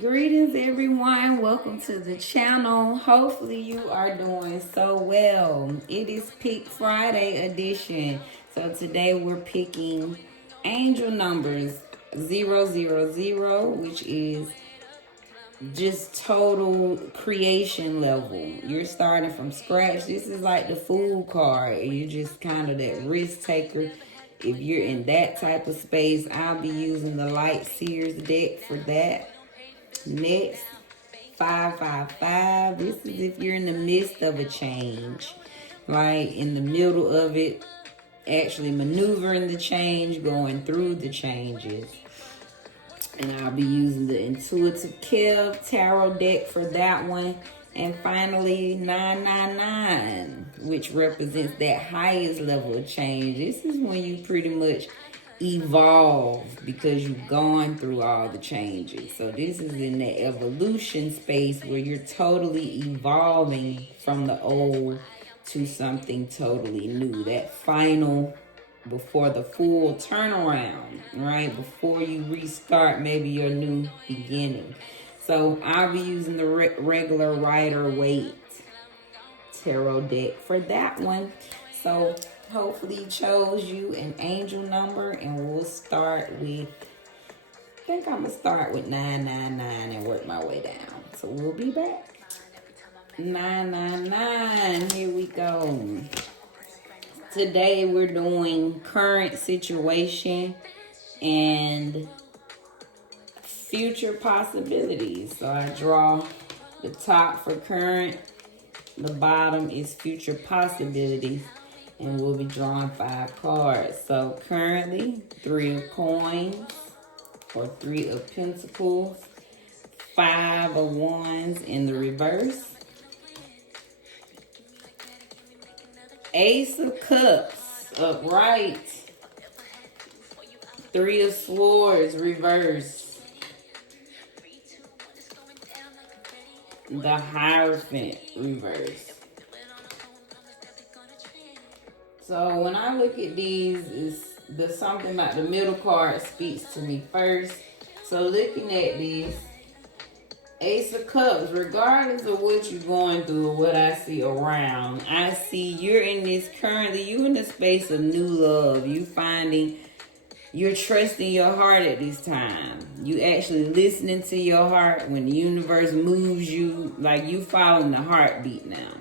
Greetings, everyone. Welcome to the channel. Hopefully, you are doing so well. It is Pick Friday edition. So, today we're picking angel numbers 000, which is just total creation level. You're starting from scratch. This is like the fool card. You're just kind of that risk taker. If you're in that type of space, I'll be using the Light Seers deck for that. Next, 555. This is if you're in the midst of a change, right? In the middle of it, actually maneuvering the change, going through the changes. And I'll be using the Intuitive Kev Tarot deck for that one. And finally, 999, which represents that highest level of change. This is when you pretty much evolve because you've gone through all the changes. So this is in the evolution space where you're totally evolving from the old to something totally new. That final, before the full turnaround, right? Before you restart maybe your new beginning. So I'll be using the regular Rider-Waite tarot deck for that one. So hopefully chose you an angel number, and we'll start with, I think I'm going to start with 999 and work my way down. So we'll be back. 999, here we go. Today we're doing current situation and future possibilities. So I draw the top for current, the bottom is future possibilities, and we'll be drawing 5 cards. So currently, 3 of coins or 3 of pentacles, 5 of wands in the reverse, Ace of cups upright, 3 of swords reverse, the Hierophant reverse. So when I look at these, there's something about the middle card speaks to me first. So looking at this, Ace of Cups, regardless of what you're going through or what I see around, I see you're in this currently, you're in the space of new love. You finding, you're trusting your heart at this time. You actually listening to your heart when the universe moves you, like you following the heartbeat now.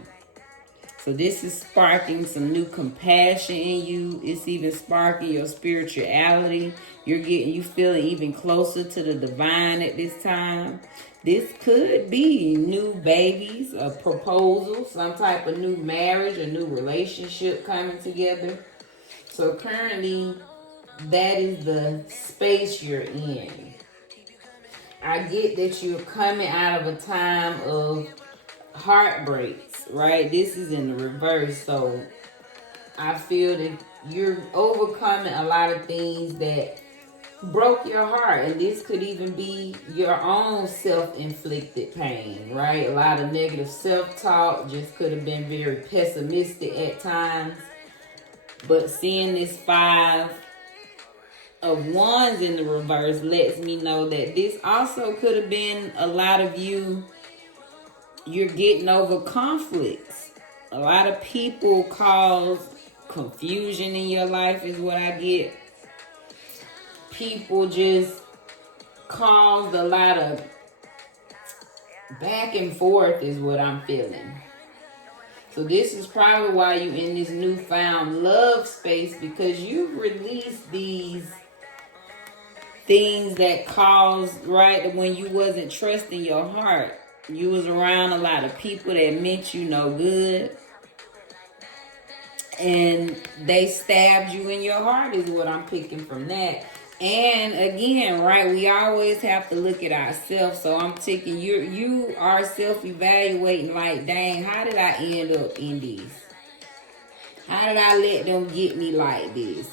So this is sparking some new compassion in you. It's even sparking your spirituality. You feeling even closer to the divine at this time. This could be new babies, a proposal, some type of new marriage, a new relationship coming together. So currently, that is the space you're in. I get that you're coming out of a time of heartbreaks, right? This is in the reverse. So I feel that you're overcoming a lot of things that broke your heart, and this could even be your own self-inflicted pain, right? A lot of negative self-talk, just could have been very pessimistic at times. But seeing this 5 of wands in the reverse lets me know that this also could have been a lot of you're getting over conflicts. A lot of people cause confusion in your life is what I get. People just caused a lot of back and forth is what I'm feeling. So this is probably why you're in this newfound love space, because you've released these things that caused, right, when you wasn't trusting your heart. You was around a lot of people that meant you no good, and they stabbed you in your heart is what I'm picking from that. And again, right, we always have to look at ourselves. So I'm taking you are self-evaluating, like, dang, how did I end up in this? How did I let them get me like this?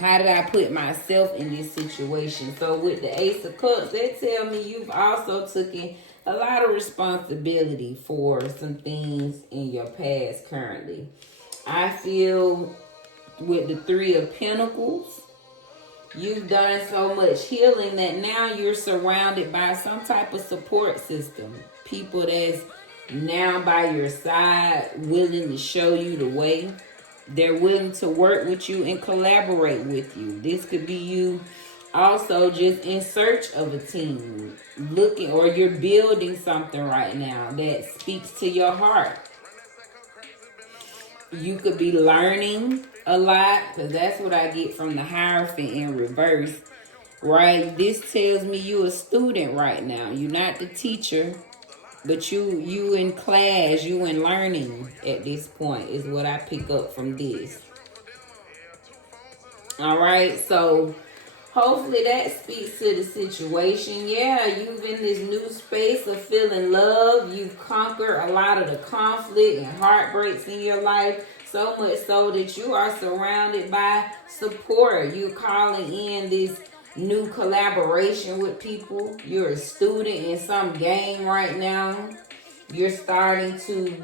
How did I put myself in this situation? So with the Ace of Cups, they tell me you've also taken a lot of responsibility for some things in your past currently. I feel with the 3 of Pentacles, You've done so much healing that now you're surrounded by some type of support system. People that's now by your side, willing to show you the way. They're willing to work with you and collaborate with you. This could be you also just in search of a team, looking, or you're building something right now that speaks to your heart. You could be learning a lot, because that's what I get from the Hierophant in reverse, right? This tells me you a student right now. You're not the teacher, but you in class, you in learning at this point is what I pick up from this. All right, so hopefully that speaks to the situation. Yeah, you've in this new space of feeling love. You've conquered a lot of the conflict and heartbreaks in your life. So much so that you are surrounded by support. You're calling in this new collaboration with people. You're a student in some game right now. You're starting to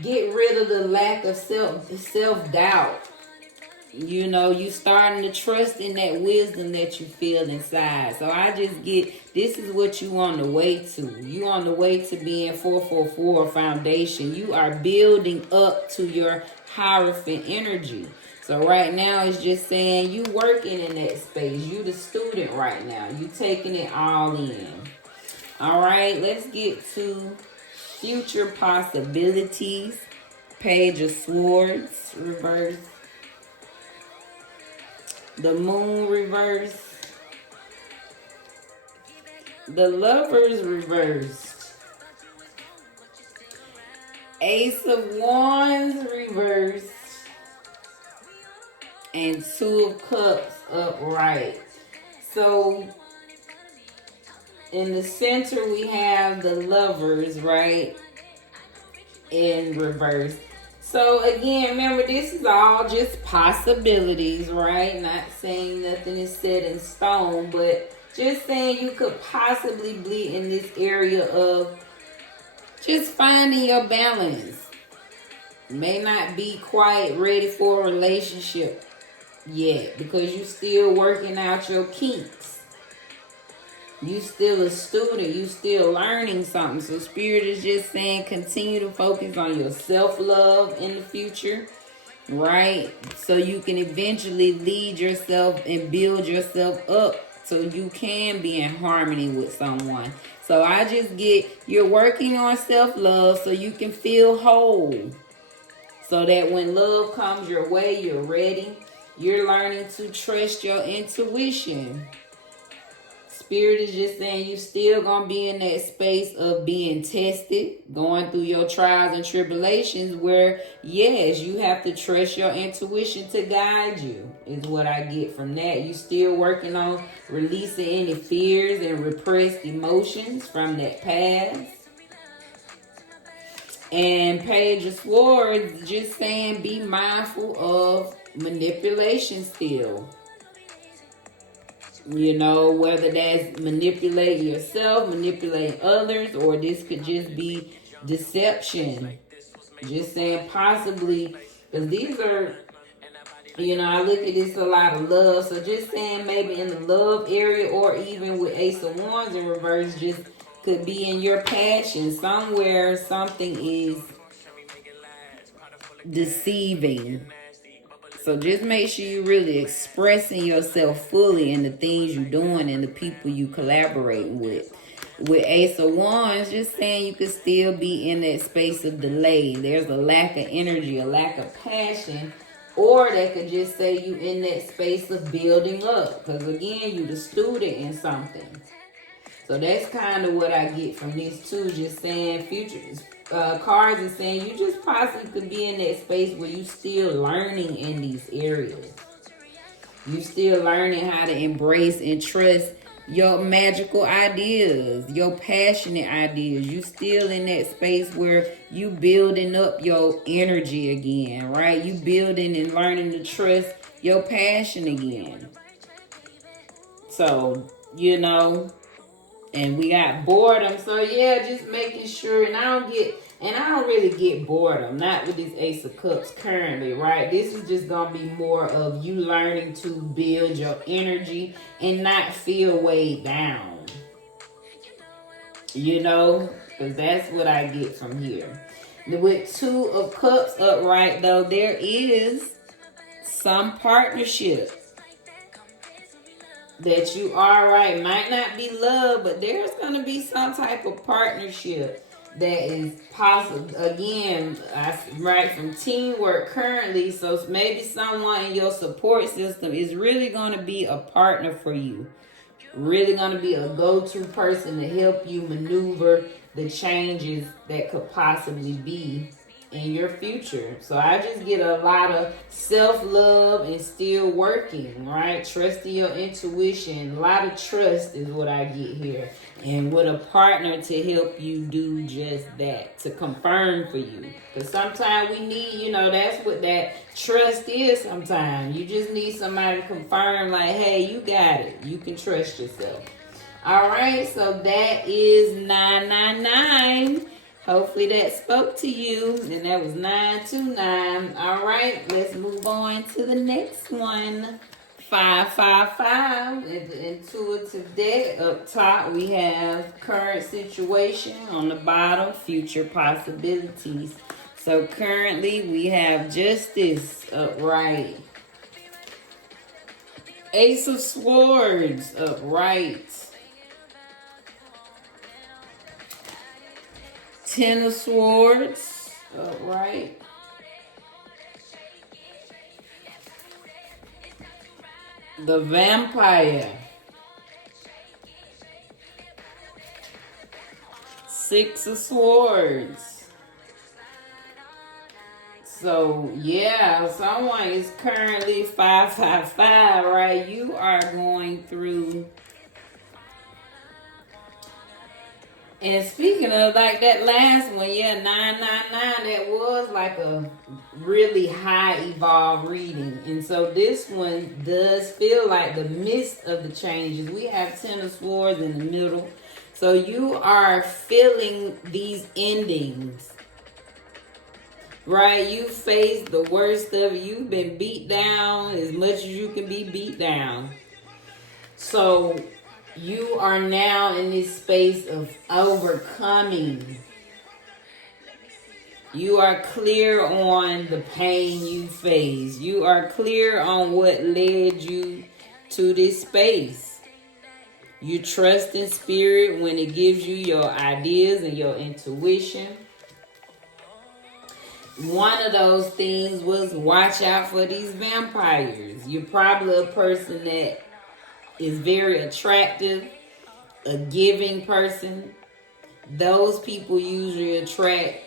get rid of the lack of self-doubt. You know, you starting to trust in that wisdom that you feel inside. So I just get, this is what you on the way to. You on the way to being 444 foundation. You are building up to your Hierophant energy. So right now it's just saying you working in that space. You the student right now. You taking it all in. All right, let's get to future possibilities. Page of Swords reverse. The Moon reversed. The Lovers reversed. Ace of Wands reversed. And Two of Cups upright. So in the center we have the Lovers, right? In reverse. So again, remember, this is all just possibilities, right? Not saying nothing is set in stone, but just saying you could possibly be in this area of just finding your balance. May not be quite ready for a relationship yet because you're still working out your kinks. You still a student. You still learning something. So Spirit is just saying continue to focus on your self-love in the future, right? So you can eventually lead yourself and build yourself up so you can be in harmony with someone. So I just get, you're working on self-love so you can feel whole. So that when love comes your way, you're ready. You're learning to trust your intuition. Spirit is just saying you still gonna be in that space of being tested, going through your trials and tribulations where, yes, you have to trust your intuition to guide you, is what I get from that. You still working on releasing any fears and repressed emotions from that past. And Page of Swords just saying be mindful of manipulation still. You know, whether that's manipulating yourself, manipulating others, or this could just be deception. Just saying possibly, because these are, you know, I look at this a lot of love. So just saying maybe in the love area or even with Ace of Wands in reverse, just could be in your passion. Somewhere something is deceiving. So just make sure you're really expressing yourself fully in the things you're doing and the people you collaborating with. With Ace of Wands, just saying you could still be in that space of delay. There's a lack of energy, a lack of passion. Or they could just say you in that space of building up. Because again, you the student in something. So that's kind of what I get from this too. Just saying futures. Cards and saying you just possibly could be in that space where you still learning in these areas. You still learning how to embrace and trust your magical ideas, your passionate ideas. You still in that space where you building up your energy again, right? You building and learning to trust your passion again. So, you know, And we got boredom. So yeah, just making sure. And I don't really get boredom. Not with this Ace of Cups currently, right? This is just gonna be more of you learning to build your energy and not feel weighed down. You know, because that's what I get from here. With Two of Cups upright, though, there is some partnership that you are right. Might not be love, but there's going to be some type of partnership that is possible. Again, I write from teamwork currently, so maybe someone in your support system is really going to be a partner for you. Really going to be a go-to person to help you maneuver the changes that could possibly be in your future. So I just get a lot of self-love and still working, right? Trusting your intuition. A lot of trust is what I get here. And with a partner to help you do just that, to confirm for you. Because sometimes we need, that's what that trust is sometimes. You just need somebody to confirm, like, hey, you got it. You can trust yourself. All right, so that is 999. Hopefully that spoke to you. And that was 929. All right, let's move on to the next one. 555. The intuitive deck. Up top, we have current situation. On the bottom, future possibilities. So currently, we have Justice upright. Ace of Swords upright. Ten of Swords upright. The Vampire. Six of Swords. So, yeah, someone is currently 555, right? You are going through. And speaking of like that last one, 999, that was like a really high evolved reading. And so this one does feel like the midst of the changes. We have Ten of Swords in the middle. So you are feeling these endings, right? You faced the worst of it. You've been beat down as much as you can be beat down. So you are now in this space of overcoming. You are clear on the pain you face. You are clear on what led you to this space. You trust in spirit when it gives you your ideas and your intuition. One of those things was watch out for these vampires. You're probably a person that is very attractive, a giving person. Those people usually attract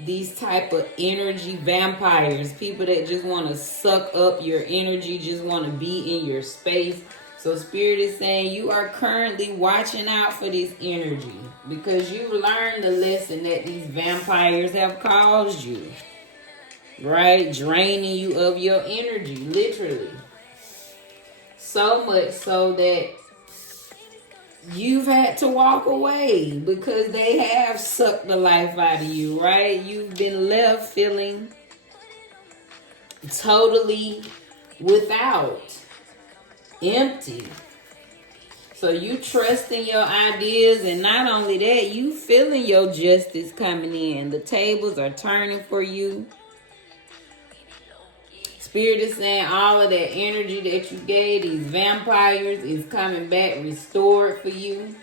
these type of energy vampires, people that just want to suck up your energy, just want to be in your space. So Spirit is saying you are currently watching out for this energy because you've learned the lesson that these vampires have caused you, right? Draining you of your energy, literally. So much so that you've had to walk away because they have sucked the life out of you, right? You've been left feeling totally without, empty. So you trust in your ideas, and not only that, you feeling your justice coming in. The tables are turning for you. Spirit is saying all of that energy that you gave these vampires is coming back restored for you.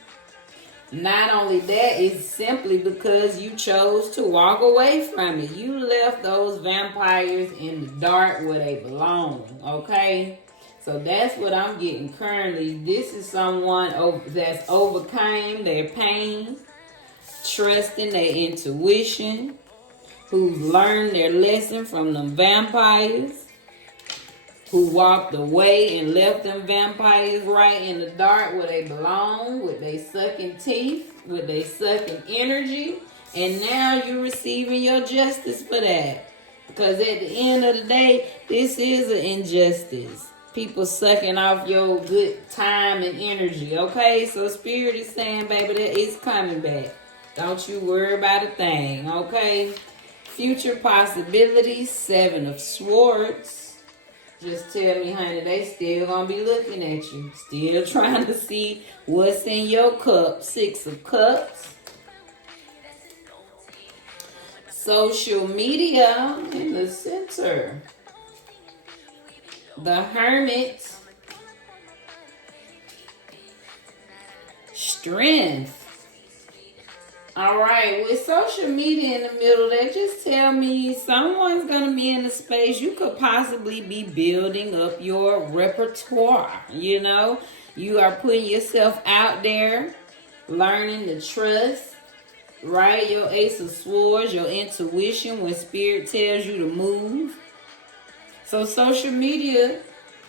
Not only that, it's simply because you chose to walk away from it. You left those vampires in the dark where they belong, okay? So that's what I'm getting currently. This is someone that's overcame their pain, trusting their intuition, who's learned their lesson from them vampires, who walked away and left them vampires right in the dark where they belong, with they sucking teeth, with they sucking energy. And now you're receiving your justice for that. Because at the end of the day, this is an injustice. people sucking off your good time and energy. Okay, so Spirit is saying, baby, that it's coming back. Don't you worry about a thing. Okay, future possibilities, 7 of Swords. Just tell me, honey, they still gonna be looking at you, still trying to see what's in your cup. 6 of Cups. Social media in the center. The Hermit. Strength. All right, with social media in the middle, that just tell me someone's going to be in the space. You could possibly be building up your repertoire, you know. You are putting yourself out there, learning to trust, right? Your Ace of Swords, your intuition when Spirit tells you to move. So social media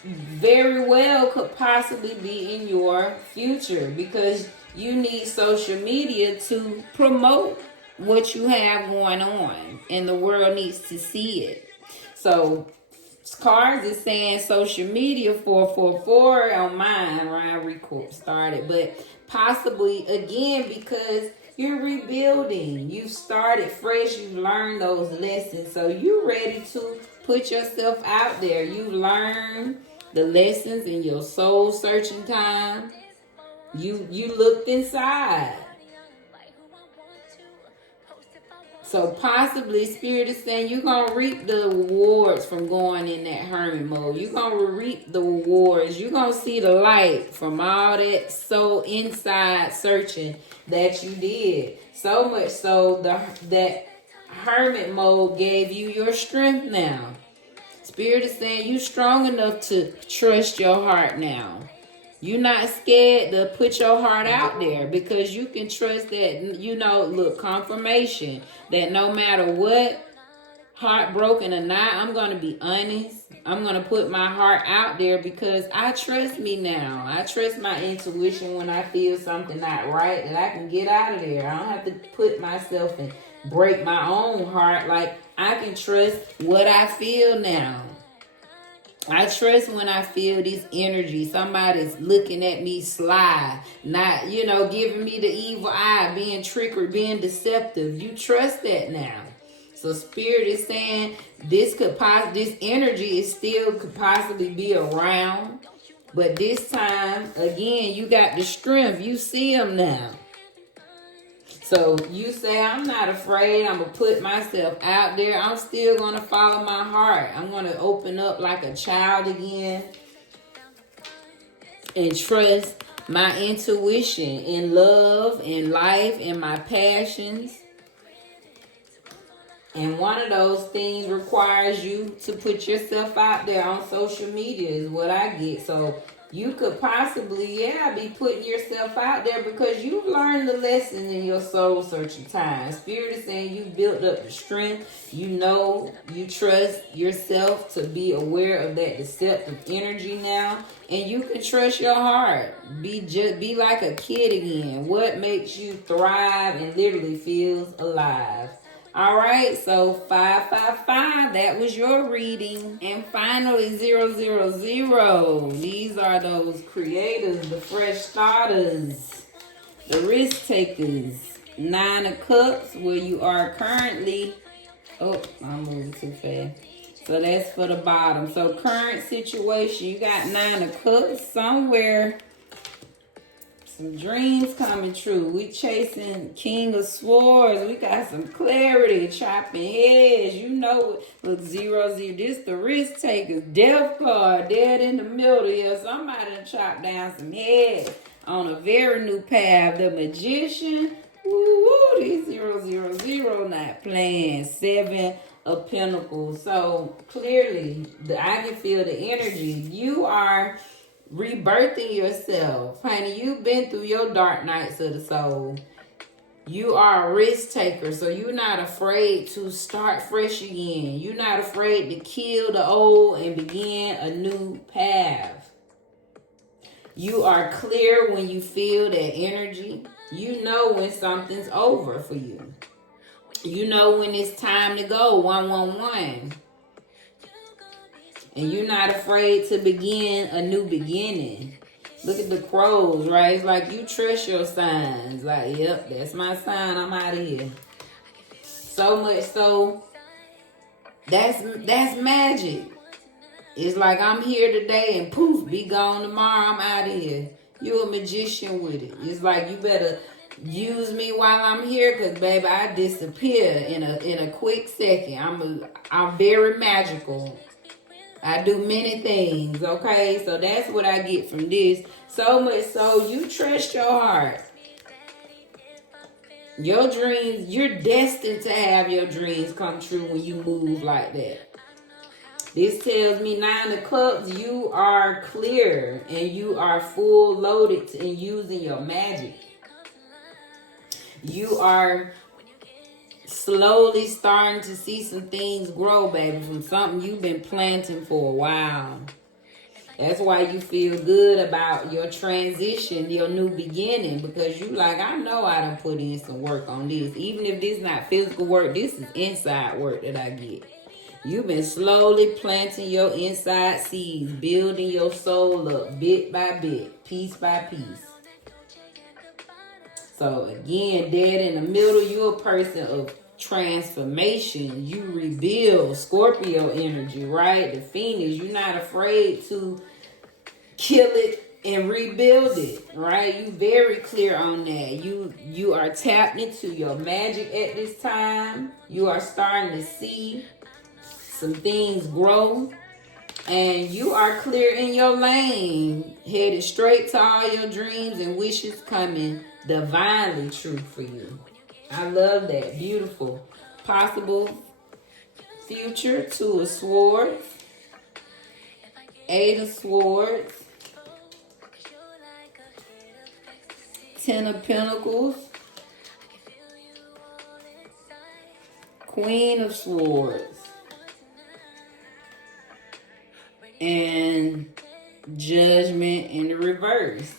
very well could possibly be in your future because you need social media to promote what you have going on, and the world needs to see it. So cards is saying social media 444 on mine around record started, but possibly again because you're rebuilding. You've started fresh. You've learned those lessons, so you're ready to put yourself out there. You've learned the lessons in your soul searching time. You looked inside. So possibly Spirit is saying you're going to reap the rewards from going in that hermit mode. You're going to reap the rewards. You're going to see the light from all that soul inside searching that you did. So much so that hermit mode gave you your strength now. Spirit is saying you're strong enough to trust your heart now. You're not scared to put your heart out there because you can trust that, you know, look, confirmation that no matter what, heartbroken or not, I'm going to be honest. I'm going to put my heart out there because I trust me now. I trust my intuition when I feel something not right, that I can get out of there. I don't have to put myself and break my own heart. Like, I can trust what I feel now. I trust when I feel this energy. Somebody's looking at me sly, not, you know, giving me the evil eye, being trickery, being deceptive. You trust that now. So Spirit is saying this energy could possibly be around. But this time, again, you got the strength. You see them now. So you say, I'm not afraid. I'm going to put myself out there. I'm still going to follow my heart. I'm going to open up like a child again and trust my intuition in love, in life, in my passions. And one of those things requires you to put yourself out there on social media is what I get. So you could possibly, be putting yourself out there because you've learned the lesson in your soul searching time. Spirit is saying you built up the strength. You know, you trust yourself to be aware of that deceptive energy now. And you can trust your heart. Be like a kid again. What makes you thrive and literally feels alive. All right, so 555, that was your reading. And finally, 000. These are those creators, the fresh starters, the risk takers. 9 of Cups, where you are currently. Oh, I'm moving too fast. So that's for the bottom. So current situation, you got 9 of Cups somewhere. Some dreams coming true. We chasing King of Swords. We got some clarity. Chopping heads. You know, look, 0. This the risk takers. Death card. Dead in the middle here. Somebody done chopped down some heads on a very new path. The Magician. Woo, these 000 not playing. 7 of Pentacles. So clearly, I can feel the energy. You are rebirthing yourself. Honey, you've been through your dark nights of the soul. You are a risk taker, so you're not afraid to start fresh again. You're not afraid to kill the old and begin a new path. You are clear when you feel that energy. You know when something's over for you. You know when it's time to go. 111. And you're not afraid to begin a new beginning. Look at the crows, right? It's like you trust your signs. Like, yep, that's my sign. I'm out of here. So much so, that's magic. It's like I'm here today and poof, be gone tomorrow. I'm out of here. You a magician with it. It's like you better use me while I'm here, cause baby, I disappear in a quick second. I'm very magical. I do many things, okay? So that's what I get from this. So much so, you trust your heart. Your dreams, you're destined to have your dreams come true when you move like that. This tells me 9 of Cups, you are clear and you are full loaded in using your magic. You are slowly starting to see some things grow, baby, from something you've been planting for a while. That's why you feel good about your transition, your new beginning, because you like, I know I done put in some work on this. Even if this is not physical work, this is inside work that I get. You've been slowly planting your inside seeds, building your soul up bit by bit, piece by piece. So again, dead in the middle, you're a person of transformation. You rebuild Scorpio energy, right? The Phoenix, you're not afraid to kill it and rebuild it, right? You very clear on that. You are tapped into your magic at this time. You are starting to see some things grow. And you are clear in your lane, headed straight to all your dreams and wishes coming divinely true for you. I love that. Beautiful. Possible future. 2 of Swords. 8 of Swords. 10 of Pentacles. Queen of Swords. And Judgment in the reverse.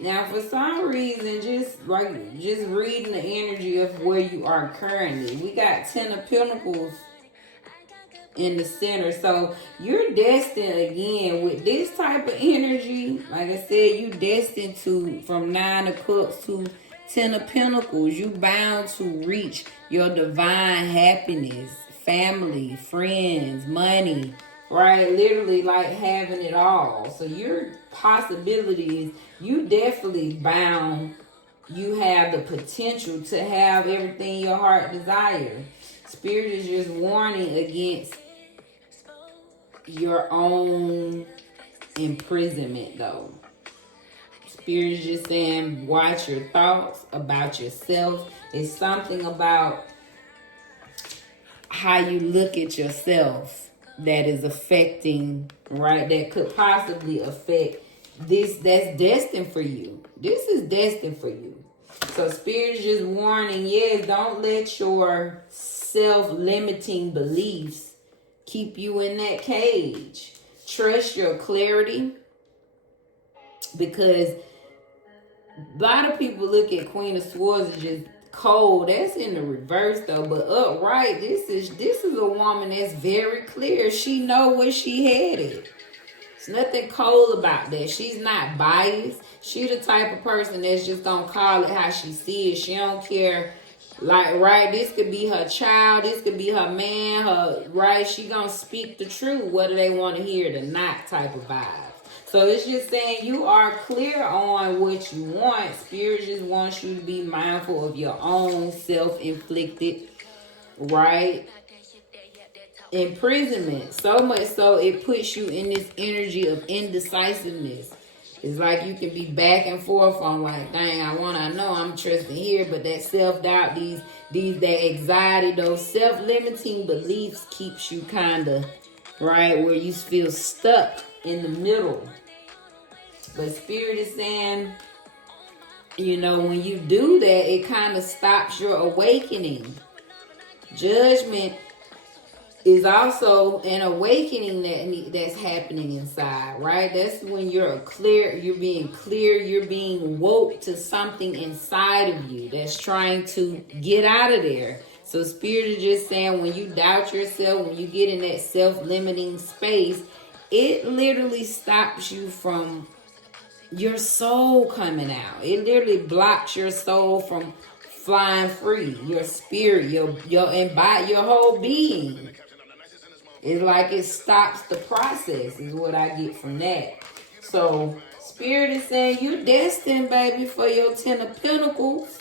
Now, for some reason, just reading the energy of where you are currently, we got 10 of Pentacles in the center. So you're destined, again, with this type of energy, like I said, you destined to, from 9 of Cups to 10 of Pentacles, you bound to reach your divine happiness, family, friends, money, right? Literally like having it all. So your possibilities, you definitely bound, you have the potential to have everything your heart desires. Spirit is just warning against your own imprisonment though. Spirit is just saying, watch your thoughts about yourself. It's something about how you look at yourself that is affecting, right? That could possibly affect this that's destined for you. This is destined for you. So Spirit is just warning, yes, don't let your self-limiting beliefs keep you in that cage. Trust your clarity, because a lot of people look at Queen of Swords as just cold. That's in the reverse though. But upright, this is a woman that's very clear. She know where she headed. There's nothing cold about that. She's not biased. She the type of person that's just gonna call it how she sees it. She don't care. Like, right, this could be her child, this could be her man, her, right? She gonna speak the truth, whether they want to hear it or not, type of vibe. So it's just saying you are clear on what you want. Spirit just wants you to be mindful of your own self-inflicted, right, imprisonment. So much so it puts you in this energy of indecisiveness. It's like you can be back and forth on like, dang, I know I'm trusting here, but that self-doubt, that anxiety, those self-limiting beliefs keeps you kind of, right, where you feel stuck in the middle. But Spirit is saying, you know, when you do that, it kind of stops your awakening. Judgment is also an awakening that's happening inside, right? That's when you're being woke to something inside of you that's trying to get out of there. So Spirit is just saying, when you doubt yourself, when you get in that self-limiting space, it literally stops you from your soul coming out. It literally blocks your soul from flying free. Your spirit, your embody, your whole being. It's like it stops the process, is what I get from that. So Spirit is saying you destined, baby, for your 10 of Pentacles.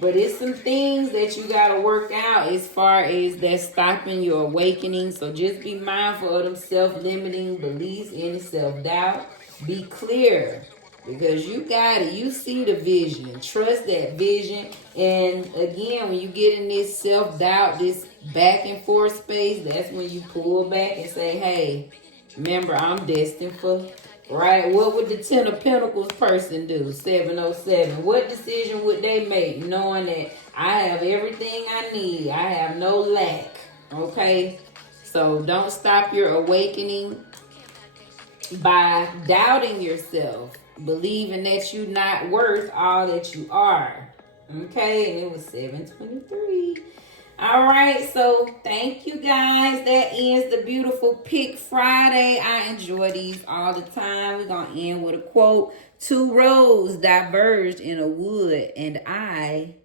But it's some things that you got to work out as far as that stopping your awakening. So just be mindful of them self-limiting beliefs, any self-doubt. Be clear, because you got it. You see the vision. Trust that vision. And again, when you get in this self-doubt, this back and forth space, that's when you pull back and say, hey, remember, I'm destined for... Right? What would the 10 of Pentacles person do? 707. What decision would they make knowing that I have everything I need? I have no lack. Okay? So don't stop your awakening by doubting yourself. Believing that you're not worth all that you are. Okay? And it was 723. All right, so thank you guys. That ends the beautiful Pick Friday. I enjoy these all the time. We're going to end with a quote. Two roads diverged in a wood, and I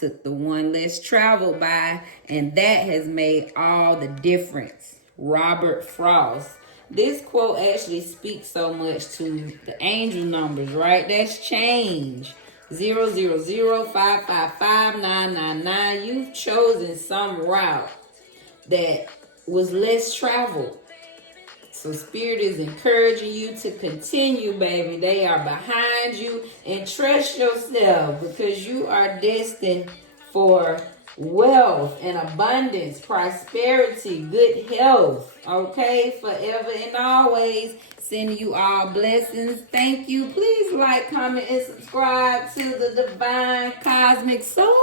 took the one less traveled by, and that has made all the difference. Robert Frost. This quote actually speaks so much to the angel numbers, right? That's change. 000555999. You've chosen some route that was less traveled. So Spirit is encouraging you to continue, baby. They are behind you, and trust yourself, because you are destined for wealth and abundance, prosperity, good health. Okay, forever and always. Sending you all blessings. Thank you. Please like, comment, and subscribe to the Divine Cosmic Soul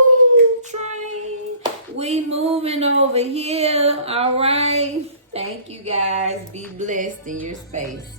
Train. We moving over here. All right. Thank you guys. Be blessed in your space.